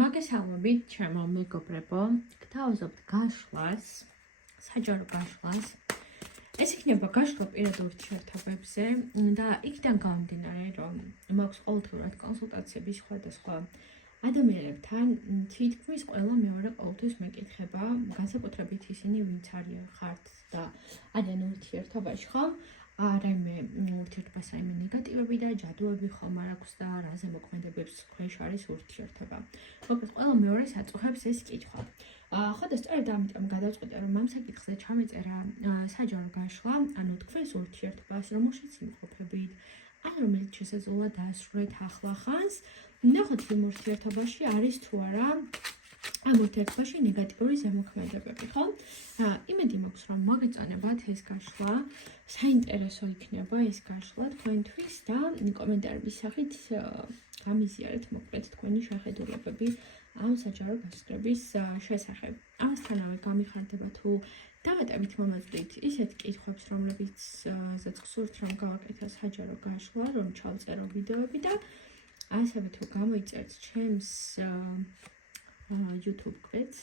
მოგესალმებით, ჩემო მეგობრებო, გთავაზობთ გაშლას, საჯარო გაშლას. ეს იქნება გაშლა პირად ურთიერთობებზე და იქიდან გამომდინარე, რომ მაქვს ყოველდღიურად კონსულტაციები სხვადასხვა ადამიანებთან, თითქმის ყველა მეორე ყოველთვის მეკითხება, განსაკუთრებით ისინი, ვინც ხართ და არიან ურთიერთობაში, ხომ? რაიმე ურთიერთობას რაიმე ნეგატივები და ჯადოები ხომ არ აქვს და რაზე მოქმედებებს ქვეშ არის ურთიერთობა. მოკლედ ყველა მეორეს აწუხებს ეს კითხვა. ხო და სწორედ ამიტომ გადავწყვიტე, რომ ამ საკითხზე ჩამეწერა საჯარო გაშლა, ანუ თქვენს ურთიერთობას, რომელშიც იმყოფებით, ან რომელიც შესაძლოა დაასრულეთ ახლახანს, ნახოთ იმ ურთიერთობაში არის თუ არა ამ ურთიერთობაში ნეგატიური ზემოქმედებები, ხო? იმედი მაქვს, რომ მოგეწონებათ ეს გაშლა, საინტერესო იქნება ეს გაშლა თქვენთვის და კომენტარების სახით გამიზიარეთ მოკლედ თქვენი შეხედულებები ამ საჯარო გაშლების შესახებ. ამასთანავე გამიხარდება თუ დამატებით მომაწვდით ისეთ კითხვებს, რომლებიცაც გსურთ რომ გავაკეთო საჯარო გაშლა, რომ ჩავწერო ვიდეოები და ასევე თუ გამოიწერთ ჩემს YouTube კვეთს,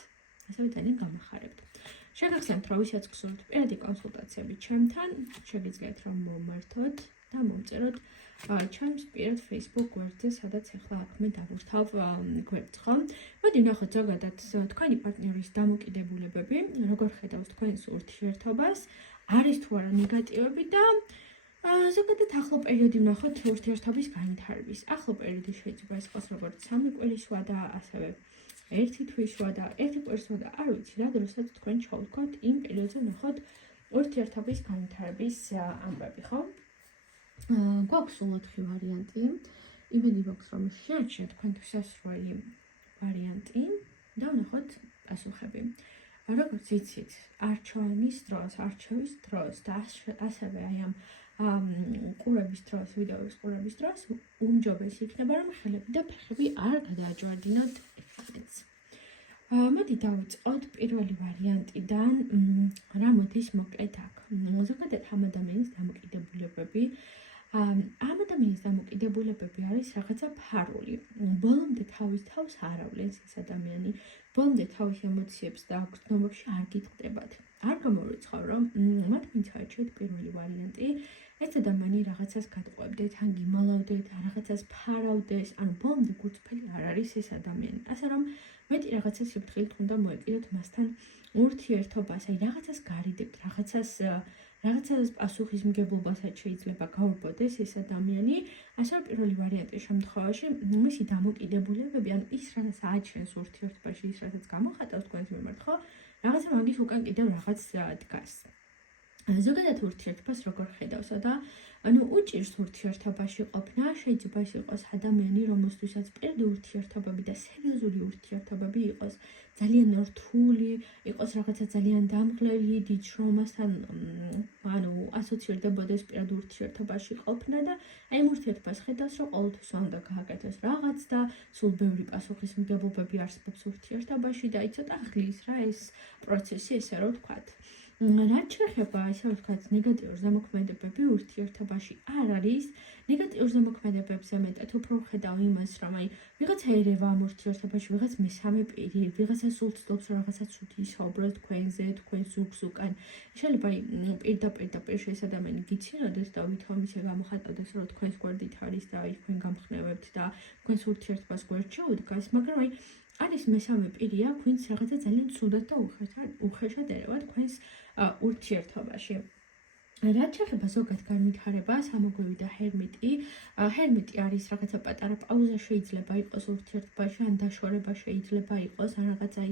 ასევე ძალიან გამახარებთ. შეგახსენებთ, რომ ვისაც გსურთ პირადი კონსულტაციები ჩემთან, შეგიძლიათ რომ მომართოთ და მომწეროთ ჩემს პირად Facebook გვერდზე, სადაც ახლა აქ მე დავურთავ გვერდს, ხო? მოდი ვნახოთ ზოგადად თქვენი პარტნიორის დამოკიდებულებები, როგორ ხედავს თქვენს ურთიერთობას, არის თუ არა ნეგატივები და ზოგადად ახლო პერიოდი ვნახოთ ურთიერთობის განვითარების. ახლო პერიოდი შეიძლება ეს იყოს როგორც 3 კვირისვა და ასევე 1 თვისვა და 1 კვირისვა და არ ვიცი რა დროსაც თქვენ ჩავთქვათ იმ პერიოდზე ვნახოთ ურთიერთობის განვითარების ამბები, ხო? გვაქვს სულ 4 ვარიანტი. იმედი მაქვს, რომ შეარჩიეთ თქვენთვის სასურველი ვარიანტი და ვნახოთ პასუხები. როგორც იცით, არჩევის დროს და ასევე აი ამ ყურების დროს, ვიდეოს ყურების დროს უმჯობესი იქნება, რომ ხელები და ფეხები არ გადააჯვარდინოთ ერთმანეთს. მოდი დავიწყოთ პირველი ვარიანტიდან, რა მოდის მოკლედ აქ. ზოგადად ამ ადამიანის დამოკიდებულებები. ამ ადამიანის დამოკიდებულებები არის რაღაცა ფარული. ბოლომდე თავის თავს არ ავლენს ეს ადამიანი, ბოლომდე თავის ემოციებს და გრძნობებში არ გიტყდებათ. არ გამორიცხავ, რომ მათ ვინც არჩევთ პირველი ვარიანტი, ეს ადამიანი რაღაცას გადყვებდეთ, ან გიმალავდეთ, რაღაცას ფარავდეს, ანუ ბოლომდე გულწრფელი არ არის ეს ადამიანი. ასე რომ მეტი რაღაცა სიფრთხილით უნდა მოეკიდოთ მასთან ურთიერთობას, აი რაღაცას გარიდებთ, რაღაცას პასუხისმგებლობასაც შეიძლება გაურბოდეს ეს ადამიანი. ასე რომ პირველი ვარიანტის შემთხვევაში მისი დამოკიდებულებები, ანუ ის რაღაც აჩენს ურთიერთობაში, ის რაღაც გამოხატავს თქვენს მიმართ, ხო? რაღაცა მაგის უკან კიდევ რაღაც დგას. ზოგადად ურთიერთობას როგორ ხედავსა და ანუ უჭირს ურთიერთობაში ყოფნა, შეიძლება ის იყოს ადამიანი, რომელთვისაც პირდი ურთიერთობები და სერიოზული ურთიერთობები იყოს ძალიან რთული, იყოს რაღაცა ძალიან დამღლელი, დიდ შრომასთან ანუ ასოცირდებოდეს პირად ურთიერთობაში ყოფნა და აი ამ ურთიერთობას ხედავს, რომ ყოველთვის უნდა გააკეთოს რაღაც და სულ ბევრი პასუხისმგებლობები არსებობს ურთიერთობაში და აი ცოტა ხლის რა ეს პროცესი, ესე რომ ვთქვათ. რაც შეეხება, ასე ვთქვათ, ნეგატიურ ზემოქმედებები ურთიერთობაში არ არის. ნეგატიურ ზემოქმედებებზე მეტად უფრო ვხედავ იმას, რომ აი ვიღაცა ერევა ამ ურთიერთობაში, ვიღაც მესამე პირი, ვიღაცა სულ ცდილობს რაღაცა ცუდი ისაუბროს თქვენზე, თქვენ ზურგს უკან. შეიძლება აი პირდაპირ ეს ადამიანი გიცინოდეს და ვითომ ისე გამოხატავდეს, რომ თქვენს გვერდით არის და აი თქვენ გამხნევებთ და თქვენს ურთიერთობას გვერდში უდგას, მაგრამ აი არის მესამე პირი აქ, ვინც რაღაცა ძალიან ცუდად და უხეშად ერევა თქვენს ურთიერთობაში. რაც შეეხება ზოგად განვითარებას, ამოგვევიდა ჰერმიტი. ჰერმიტი არის რაღაცა პატარა პაუზა შეიძლება იყოს ურთიერთობაში, ან დაშორება შეიძლება იყოს, ან რაღაცა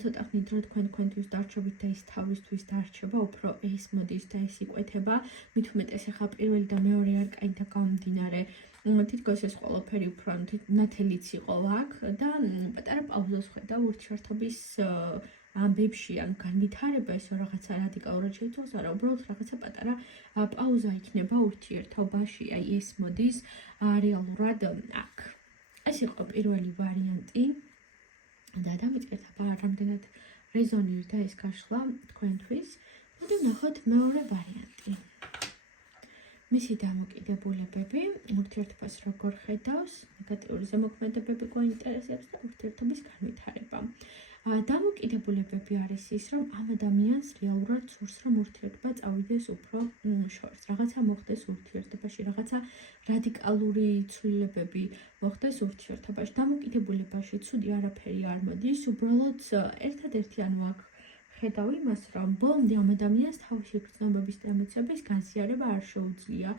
ცოტა ხნით რო თქვენთვის დარჩებით და ის თავისთვის დარჩება, უფრო ეს მოდის და ეს იკვეთება. მით უმეტეს ახლა პირველი და მეორე არკანიდან გამომდინარე, თითქოს ეს ყველაფერი უფრო ნათელიც იყო აქ და პატარა პაუზას ხედავ ურთიერთობის ამბებში, ან განვითარება ეს რაღაცა რადიკალურად შეიცვალოს, არა, უბრალოდ რაღაცა პატარა პაუზა იქნება ურთიერთობაში, აი ეს მოდის რეალურად აქ. ეს იყო პირველი ვარიანტი და დამიწყეთ აბა რამდენად რეზონირდა ეს გაშლა თქვენთვის. მოდი ვნახოთ მეორე ვარიანტი. მისი დამოკიდებულებები, ურთიერთობას როგორ ხედავს, ნეგატიური ზემოქმედებები გვაინტერესებს და ურთიერთობის განვითარება. დამოკიდებულებები არის ის, რომ ამ ადამიანს რეალურად სურს, რომ ურთიერთობა წავიდეს უფრო შორს. რაღაცა მოხდეს ურთიერთობაში, რაღაცა რადიკალური ცვლილებები მოხდეს ურთიერთობაში. დამოკიდებულებაში ცუდი არაფერი არ მოდის, უბრალოდ ერთადერთი აქ ხედავ იმას, რომ ბოლომდე ამ ადამიანს თავისი გრძნობების და ემოციების განსიარება არ შეუძლია.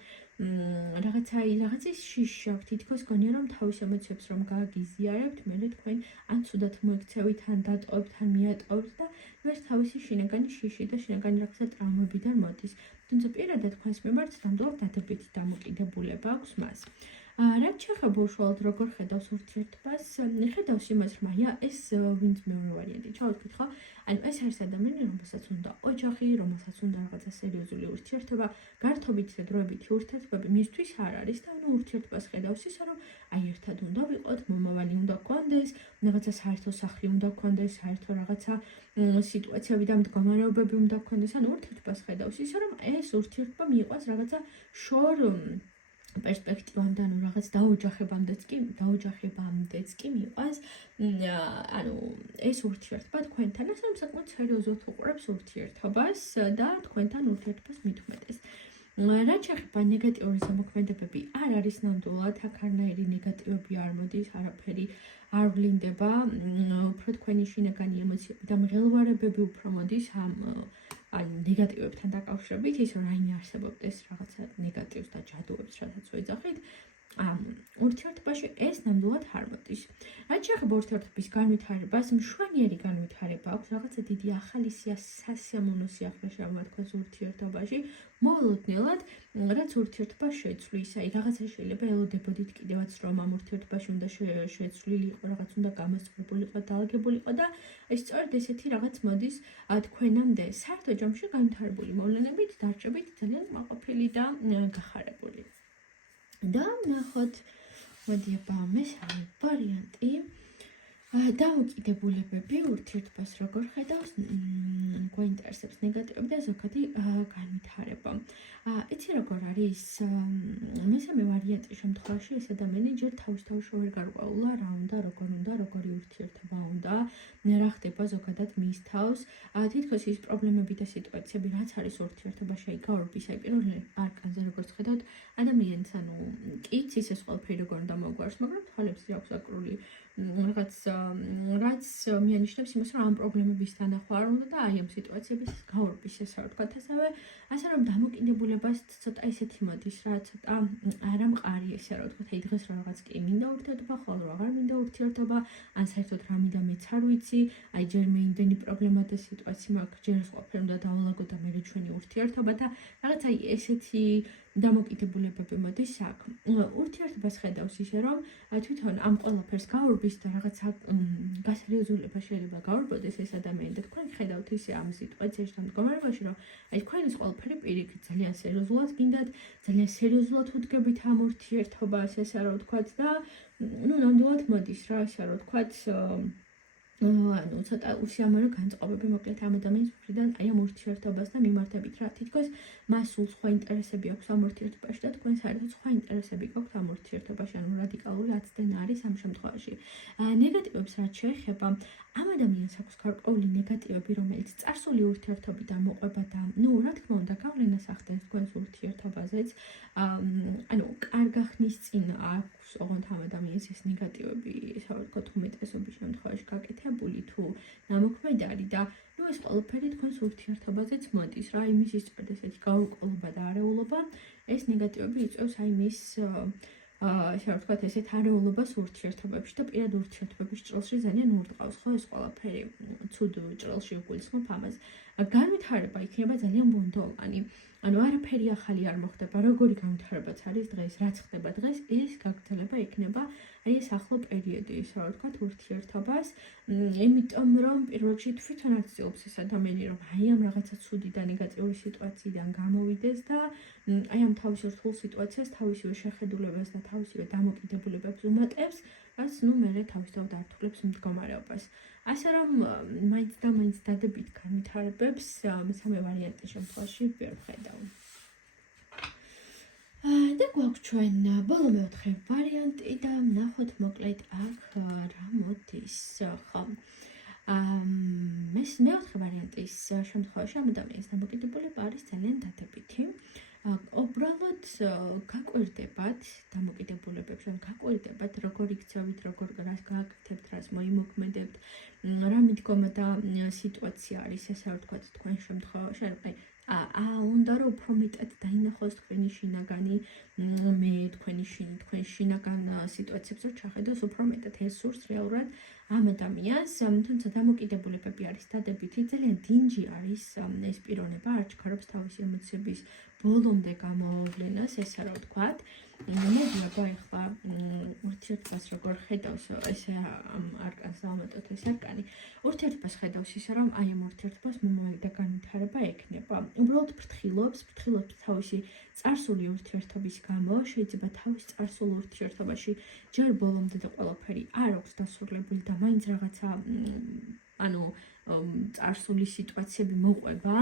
რაღაცის შიში აქვს, თითქოს გონია რომ თავის ემოციებს რომ გააგიზიარებთ, მერე თქვენ ან ცუდად მოიქცევით, ან დატოვებთ, ან მიატოვებთ და ვერც თავისი შინაგანი შიში და შინაგანი რაღაცა ტრავმებიდან მოდის. თუმცა პირადად თქვენს მიმართ ნამდვილად დადებითი დამოკიდებულება აქვს მას. რაც შეეხება უშუალოდ როგორ ხედავს ურთიერთობას, ხედავს იმას, რომ ეს ვინც მეორე ვარიანტი ჩავთქვით ხო? ანუ ეს არის ადამიანი, რომელსაც უნდა ოჯახი, რომელსაც უნდა რაღაცა სერიოზული ურთიერთობა, გართობითი და დროებითი ურთიერთობები მისთვის არ არის და ანუ ურთიერთობას ხედავს ისა, რომ ერთად უნდა ვიყოთ, მომავალი უნდა გქონდეს, რაღაცა საერთო სახლი უნდა გქონდეს, საერთო რაღაცა სიტუაციები და მდგომარეობები უნდა გქონდეს, ანუ ურთიერთობას ხედავს ისა, რომ ეს ურთიერთობა მიყვას რაღაცა შორ პერსპექტივამდე, ანუ რაღაც დაოჯახებამდეც კი მიყვას, ანუ ეს ურთიერთობა თქვენთან, ასე რომ საკმაოდ სერიოზულად უყურებს ურთიერთობას და თქვენთან ურთიერთობას მithumetes. რაც შეეხება ნეგატიური ზემოქმედებები, არ არის ნამდვილად, აქ არნაირი ნეგატივები არ მოდის, არაფერი არ ვლინდება, უფრო თქვენი შინაგანი ემოციები და მღელვარებები უფრო მოდის ამ ნეგატივებთან დაკავშირებით, ის რომ რაიმე არსებობდეს რაღაცა ნეგატივს და ჯადოებს, რასაც ვეძახით, ურთიერთობაში ეს ნამდვილად არ მოდის. რაც შეეხება ურთიერთობის განვითარებას, მშვენიერი განვითარება აქვს, რაღაცა დიდი ახალი სასიამოვნო სიახლე შემოთქვას ურთიერთობაში, მოულოდნელად, რაც ურთიერთობა შეცვლის, რაღაცა შეიძლება ელოდებოდით კიდევაც, რომ ამ ურთიერთობაში უნდა შეცვლილი იყო, რაღაც უნდა გამოსწორებულიყო, დაალაგებულიყო და სწორედ ესეთი რაღაც მოდის თქვენამდე საერთო ჯამში განვითარებული მოვლენებით, დარჩებით ძალიან კმაყოფილი და გახარებული. და ნახოთ, მოდი აბა მესამე ვარიანტი. დამოკიდებულებები ურთიერთობას როგორ ხედავს, გვაინტერესებს ნეგატივები და ზოგადი განვითარება. იცი როგორ არის, მესამე ვარიანტის შემთხვევაში ეს ადამიანი ჯერ თავისთავად ვერ გარკვეულა რა უნდა, როგორი ურთიერთობა უნდა, რა ხდება ზოგადად მის თავს. თითქოს ის პრობლემები და სიტუაციები, რაც არის ურთიერთობაში, აი გაურბის, აი პირველ არკანზე როგორც ხედავთ, ადამიანს ანუ კიც ის ყველაფერი როგორ უნდა მოგვარს, მაგრამ თვალებს აქვს აკრული რაღაც რაც მიანიშნებს იმას, რომ ამ პრობლემების თანახვა არ უნდა და აი ამ სიტუაციების გაურბის, ესე ვთქვათ, ასე რომ დამოკიდებულებას ცოტა ისეთი მოდის, რა ცოტა არამყარი, ესე ვთქვათ, აი დღეს რაღაც კი მინდა ურთიერთობა, ხოლმე აღარ მინდა ურთიერთობა, ან საერთოდ რა მინდა მეც არ ვიცი, აი ჯერ მე იმდენი პრობლემა და სიტუაცია მაქვს, ჯერ ეს ყველაფერი უნდა დავალაგო და მე ჩვენი ურთიერთობა და რაღაც აი ესეთი დამოკიდებულებები მოდის აქ. ურთიერთობას ხედავს ისე, რომ თვითონ ამ ყველაფერს გაურბის და რაღაცა გასერიოზულება შეიძლება გაურბოდეს ეს ადამიანი და თქვენ ხედავთ ისე ამ სიტუაციაში და მდგომარეობაში, რომ აი თქვენ ეს ყველაფერი პირიქით ძალიან სერიოზულად გინდათ, ძალიან სერიოზულად უდგებით ამ ურთიერთობას, ესე რა ვთქვათ და ნამდვილად მოდის რა, ესე რა ვთქვათ, ანუ ცოტა უსიამოვნო განწყობები მოკლედ ამ ადამიანის მხრიდან აი ამ ურთიერთობასთან მიმართებით რა თითქოს მას სულ სხვა ინტერესები აქვს ამ ურთიერთობაში და თქვენ საერთოდ სხვა ინტერესები გაქვთ ამ ურთიერთობაში, ანუ რადიკალური აცდენა არის ამ შემთხვევაში. ნეგატივებს რაც შეეხება, ამ ადამიანს აქვს გარკვეული ნეგატივები, რომელიც წარსული ურთიერთობიდან მოყვება და რა თქმა უნდა გავლენას ახდენს თქვენს ურთიერთობაზეც. ანუ კარგახნის წინ აქვს ოღონდ ამ ადამიანის ეს ნეგატივები, ესე ვთქვათ, უმეტესობის შემთხვევაში გაკეთებული თუ ნამოქმედარი და ეს ყველაფერი თქვენს ურთიერთობაზეც მოდის რა, იმის სწორედ ესეთი გაურკვევლობა და არეულობა, ეს ნეგატივები იწვევს აი მის ესე ვთქვათ, ესეთ არეულობას ურთიერთობებში და პირად ურთიერთობების ჭრილში ძალიან ურტყავს ხო ეს ყველაფერი, ცუდ ჭრილში უგულისხმობ ამას. განვითარება იქნება ძალიან ბუნდოვანი. ანუ არაფერი ახალი არ მოხდება, როგორი განვითარებაც არის დღეს, რაც ხდება დღეს, ეს გაგრძელება იქნება აი ეს ახლო პერიოდი, ესე რა ვთქვათ, ურთიერთობას. იმიტომ რომ პირველ რიგში თვითონაც ცდილობს ეს ადამიანი, რომ აი ამ რაღაცა ცუდი და ნეგატიური სიტუაციიდან გამოვიდეს და აი ამ თავის რთულ სიტუაციას, თავისივე შეხედულებას და თავისივე დამოკიდებულებებს უმატებს, რაც მერე თავისთავად ართულებს მდგომარეობას. ასე რომ მაინც დადებით განვითარებებს მესამე ვარიანტის შემთხვევაში ვერ ვხედავ. და გვაქვს ჩვენ ბოლო მეოთხე ვარიანტი და ვნახოთ მოკლედ აქ რა მოდის, ხო. მეოთხე ვარიანტის შემთხვევაში ამ ადამიანის დამოკიდებულება არის ძალიან დადებითი. უბრალოდ გაკვირდებათ დამოკიდებულებებში, გაკვირდებათ როგორ იქცევით, როგორ რას გააკეთებთ, რას მოიმოქმედებთ, რა მიდგომა და სიტუაცია არის, ესე ვთქვათ, თქვენ შემთხვევაში, უნდა რომ უფრო მეტად დაინახოს თქვენი შინაგანი მე, თქვენი შინაგან სიტუაციებს რომ ჩახედოს უფრო მეტად ეს სურს რეალურად ამ ადამიანს, თუმცა დამოკიდებულებები არის დადებითი, ძალიან დინჯი არის ეს პიროვნება, არ ჩქარობს თავისი ემოციების ბოლომდე გამოვლენას, ესე რა ვთქვათ. მოდი აბა ახლა ურთიერთობას როგორ ხედავს ესე ამ არკანს დავამატოთ ეს არკანი. ურთიერთობას ხედავს ისე რომ აი ამ ურთიერთობას მომავალი და განვითარება ექნება. უბრალოდ ფრთხილობს თავისი წარსული ურთიერთობის გამო, შეიძლება თავის წარსულ ურთიერთობაში ჯერ ბოლომდე და ყველაფერი არ აქვს დასრულებული და მაინც რაღაცა წარსული სიტუაციები მოყვება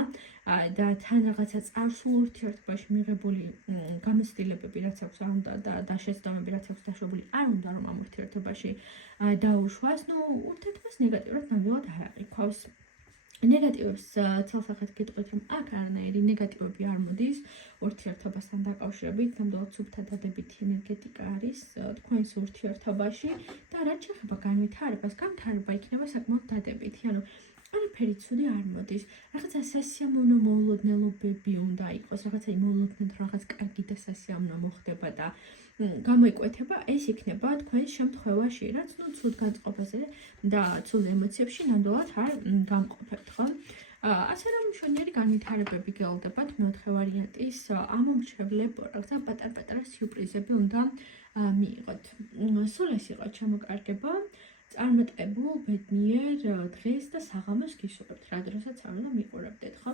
და თან რაღაცა წარსულ ურთიერთობაში მიღებული გამოცდილებები რაც აქვს და შეცდომები რაც აქვს დაშვებული არ უნდა რომ ამ ურთიერთობაში დაუშვას, ურთიერთობას ნეგატიურად ნამდვილად არ აყიქვავს. ნეგატივებს ცალსახად გეტყვით, რომ აქ არანაირი ნეგატივები არ მოდის ურთიერთობასთან დაკავშირებით, ნამდვილად სუფთა დადებითი ენერგეტიკა არის თქვენს ურთიერთობაში და რაც შეეხება განვითარებას, განვითარება იქნება საკმაოდ დადებითი, არაფერი ცუდი არ მოდის. რაღაცა სასიამოვნო მოულოდნელობები უნდა იყოს, რაღაცა იმოულოდნელად რაღაც კარგი და სასიამოვნო მოხდება და გამოიკვეთება, ეს იქნება თქვენს შემთხვევაში, რაც ცუდ განწყობაზე და ცუდ ემოციებში ნამდვილად არ გამყოფებთ, ხო? ასე რომ მშვენიერი განვითარებები გელოდებათ მეოთხე ვარიანტის ამომრჩევლებ რაღაცა პატარ-პატარა სიურპრიზები უნდა მიიღოთ. სულ ეს იყო ჩამოკარგება. წარმატებულ ბედნიერ დღეს და საღამოს გისურვებთ, რა დროსაც არ უნდა მიყურებდეთ, ხო?